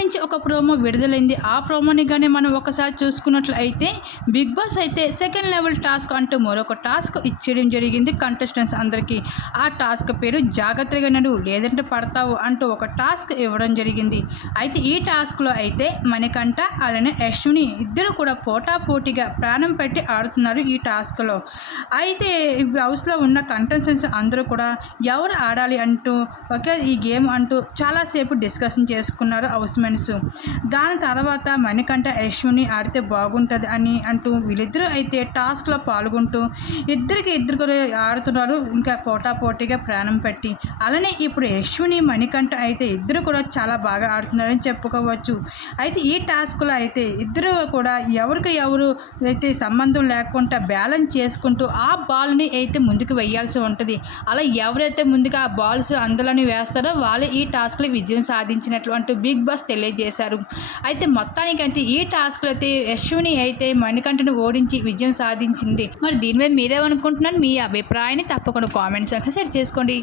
నుంచి ఒక ప్రోమో విడుదలైంది. ఆ ప్రోమోని గాని మనం ఒకసారి చూసుకున్నట్లు అయితే బిగ్ బాస్ అయితే సెకండ్ లెవెల్ టాస్క్ అంటూ మరొక టాస్క్ ఇచ్చేయడం జరిగింది కంటెస్టెంట్స్ అందరికీ. ఆ టాస్క్ పేరు జాగ్రత్తగా నడు లేదంటే పడతావు అంటూ ఒక టాస్క్ ఇవ్వడం జరిగింది. అయితే ఈ టాస్క్లో అయితే మణికంఠ అలానే అశ్విని ఇద్దరు కూడా పోటాపోటీగా ప్రాణం పెట్టి ఆడుతున్నారు ఈ టాస్క్లో. అయితే హౌస్లో ఉన్న కంటెస్టెంట్స్ అందరూ కూడా ఎవరు ఆడాలి అంటూ ఈ గేమ్ అంటూ చాలాసేపు డిస్కషన్ చేసుకున్నారు హౌస్మెంట్స్. దాని తర్వాత మణికంఠ అశ్విని ఆడితే బాగుంటుంది అని అంటూ వీళ్ళిద్దరూ అయితే టాస్క్లో పాల్గొంటూ ఇద్దరు కూడా ఆడుతున్నారు, ఇంకా పోటాపోటీగా ప్రాణం పెట్టి. అలానే ఇప్పుడు అశ్విని మణికంఠ అయితే ఇద్దరు కూడా చాలా బాగా ఆడుతున్నారని చెప్పుకోవచ్చు. అయితే ఈ టాస్క్లో అయితే ఇద్దరు కూడా ఎవరికి ఎవరు అయితే సంబంధం లేకుండా బ్యాలెన్స్ చేసుకుంటూ ఆ బాల్ని అయితే ముందుకు వేయాల్సి ఉంటుంది. అలా ఎవరైతే ముందుగా ఆ బాల్స్ అందులోని వేస్తారో వాళ్ళే ఈ టాస్క్లో విజయం సాధించినట్లు అంటూ బిగ్ బాస్ తెలియజేశారు. అయితే మొత్తానికైతే ఈ టాస్క్లో అయితే అశ్విని అయితే మణికంఠను ఓడించి విజయం సాధించింది. మరి దీని మీద మీరేమనుకుంటున్నారు? మీ అభిప్రాయాన్ని తప్పకుండా కామెంట్ సెక్షన్ షేర్ చేసుకోండి.